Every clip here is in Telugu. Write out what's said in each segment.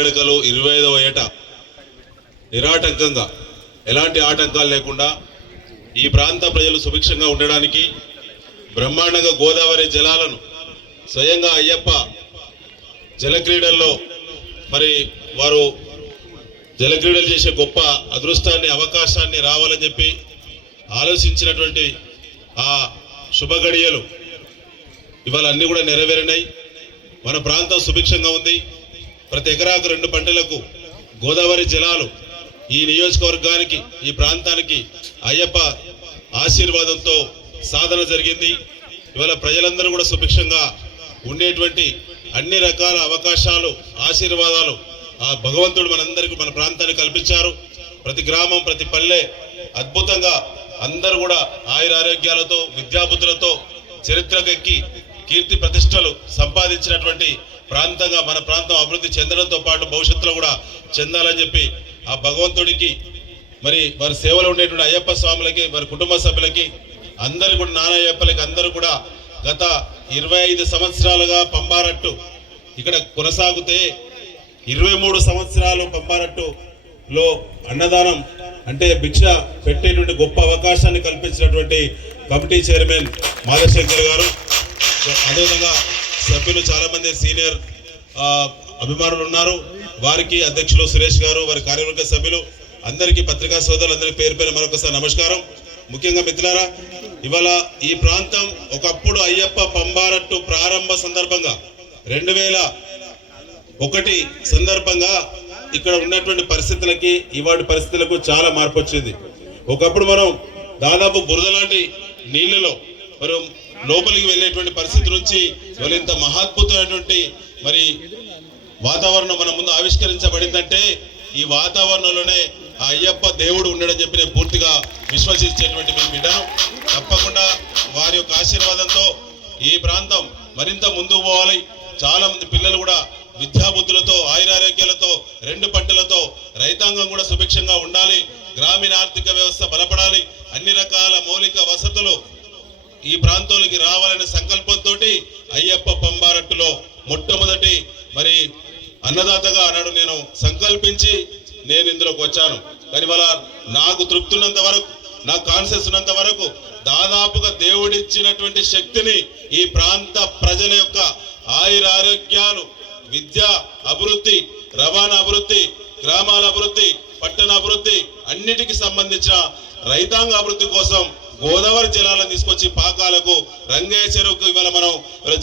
వేడుకలు 25వ ఏట నిరాటంకంగా ఎలాంటి ఆటంకాలు లేకుండా ఈ ప్రాంత ప్రజలు సుభిక్షంగా ఉండడానికి బ్రహ్మాండంగా గోదావరి జలాలను స్వయంగా అయ్యప్ప జలక్రీడల్లో మరి వారు జలక్రీడలు చేసే గొప్ప అదృష్టాన్ని అవకాశాన్ని రావాలని చెప్పి ఆలోచించినటువంటి ఆ శుభగడియలు ఇవాళ అన్నీ కూడా నెరవేరినాయి. మన ప్రాంతం సుభిక్షంగా ఉంది. ప్రతి ఎకరాకు 2 పంటలకు గోదావరి జలాలు ఈ నియోజకవర్గానికి ఈ ప్రాంతానికి అయ్యప్ప ఆశీర్వాదంతో సాధన జరిగింది. ఇవాళ ప్రజలందరూ కూడా సుభిక్షంగా ఉండేటువంటి అన్ని రకాల అవకాశాలు ఆశీర్వాదాలు ఆ భగవంతుడు మనందరికీ మన ప్రాంతాన్ని కల్పించారు. ప్రతి గ్రామం ప్రతి పల్లె అద్భుతంగా అందరూ కూడా ఆయురారోగ్యాలతో విద్యాబుద్ధులతో చరిత్రకెక్కి కీర్తి ప్రతిష్టలు సంపాదించినటువంటి ప్రాంతంగా మన ప్రాంతం అభివృద్ధి చెందడంతో పాటు భవిష్యత్తులో కూడా చెందాలని చెప్పి ఆ భగవంతుడికి మరి వారి సేవలో ఉండేటువంటి అయ్యప్ప స్వాములకి వారి కుటుంబ సభ్యులకి అందరూ కూడా నానయ్యప్పలకి అందరూ కూడా గత 25 సంవత్సరాలుగా పంబారట్టు ఇక్కడ కొనసాగితే 23 సంవత్సరాలు పంబారట్టులో అన్నదానం అంటే భిక్ష పెట్టేటువంటి గొప్ప అవకాశాన్ని కల్పించినటువంటి కమిటీ చైర్మన్ మాధవశంకర్ గారు, అదేవిధంగా సభ్యులు చాలా మంది సీనియర్ అభిమానులు ఉన్నారు. వారికి అధ్యక్షులు సురేష్ గారు, వారి కార్యవర్గ సభ్యులు అందరికీ పత్రికా సోదరులందరికీ పేరు పేరు మరొకసారి నమస్కారం. ముఖ్యంగా మిత్రులారా, ఇవాళ ఈ ప్రాంతం ఒకప్పుడు అయ్యప్ప పంబారట్టు ప్రారంభ సందర్భంగా 2001 సందర్భంగా ఇక్కడ ఉన్నటువంటి పరిస్థితులకి ఇవాటి పరిస్థితులకు చాలా మార్పు వచ్చింది. ఒకప్పుడు మనం దాదాపు బురద లాంటి నీళ్ళలో మనం లోపలికి వెళ్ళేటువంటి పరిస్థితి నుంచి ఇవాళ ఇంత మహాద్భుతమైనటువంటి మరి వాతావరణం మన ముందు ఆవిష్కరించబడిందంటే ఈ వాతావరణంలోనే ఆ అయ్యప్ప దేవుడు ఉండడని చెప్పి నేను పూర్తిగా విశ్వసించేటువంటి మీ బిడ్డను. తప్పకుండా వారి యొక్క ఆశీర్వాదంతో ఈ ప్రాంతం మరింత ముందుకు పోవాలి. చాలా మంది పిల్లలు కూడా విద్యాబుద్ధులతో ఆయురారోగ్యాలతో 2 పంటలతో రైతాంగం కూడా సుభిక్షంగా ఉండాలి. గ్రామీణ ఆర్థిక వ్యవస్థ బలపడాలి. అన్ని రకాల మౌలిక వసతులు ఈ ప్రాంతానికి రావాలనే సంకల్పంతో అయ్యప్ప పంబారట్టులో మొట్టమొదటి మరి అన్నదాతగా అన్నాడు నేను సంకల్పించి నేను ఇందులోకి వచ్చాను. కానీ వాళ్ళ నాకు తృప్తున్నంత వరకు నాకు కాన్షియస్ ఉన్నంత వరకు దాదాపుగా దేవుడిచ్చినటువంటి శక్తిని ఈ ప్రాంత ప్రజల యొక్క ఆయురారోగ్యాలు విద్య అభివృద్ధి రవాణా అభివృద్ధి గ్రామాల అభివృద్ధి పట్టణ అభివృద్ధి అన్నిటికీ సంబంధించిన రైతాంగ అభివృద్ధి కోసం గోదావరి జలాలను తీసుకొచ్చి పాకాలకు రంగయ్య చెరువుకు ఇవాళ మనం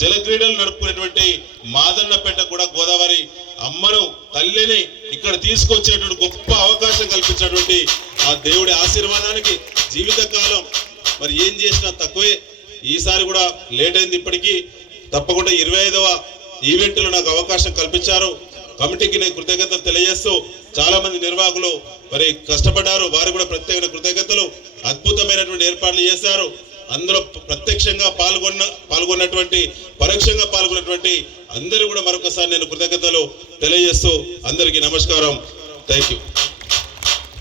జలక్రీడలు నడుపుకునేటువంటి మాదన్నపేట కూడా గోదావరి అమ్మను తల్లిని ఇక్కడ తీసుకొచ్చినటువంటి గొప్ప అవకాశం కల్పించినటువంటి ఆ దేవుడి ఆశీర్వాదానికి జీవితకాలం మరి ఏం చేసినా తక్కువే. ఈసారి కూడా లేట్ అయింది. ఇప్పటికీ తప్పకుండా 25వ ఈవెంట్లో నాకు అవకాశం కల్పించారు. కమిటీకి నేను కృతజ్ఞతలు తెలియజేస్తూ చాలా మంది నిర్వాహకులు మరి కష్టపడ్డారు. వారు కూడా ప్రత్యేక కృతజ్ఞతలు. అద్భుతమైనటువంటి ఏర్పాట్లు చేశారు. అందులో ప్రత్యక్షంగా పాల్గొన్నటువంటి పరోక్షంగా పాల్గొన్నటువంటి అందరూ కూడా మరొకసారి నేను కృతజ్ఞతలు తెలియజేస్తూ అందరికీ నమస్కారం. Thank you.